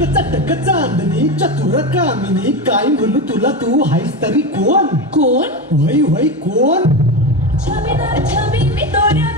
नाक चटक चांदणी चतुर कामिनी काय म्हणू तुला तू हायस तरी कोण कोण? वय वय कोण छबीदार छबी मी तोऱ्या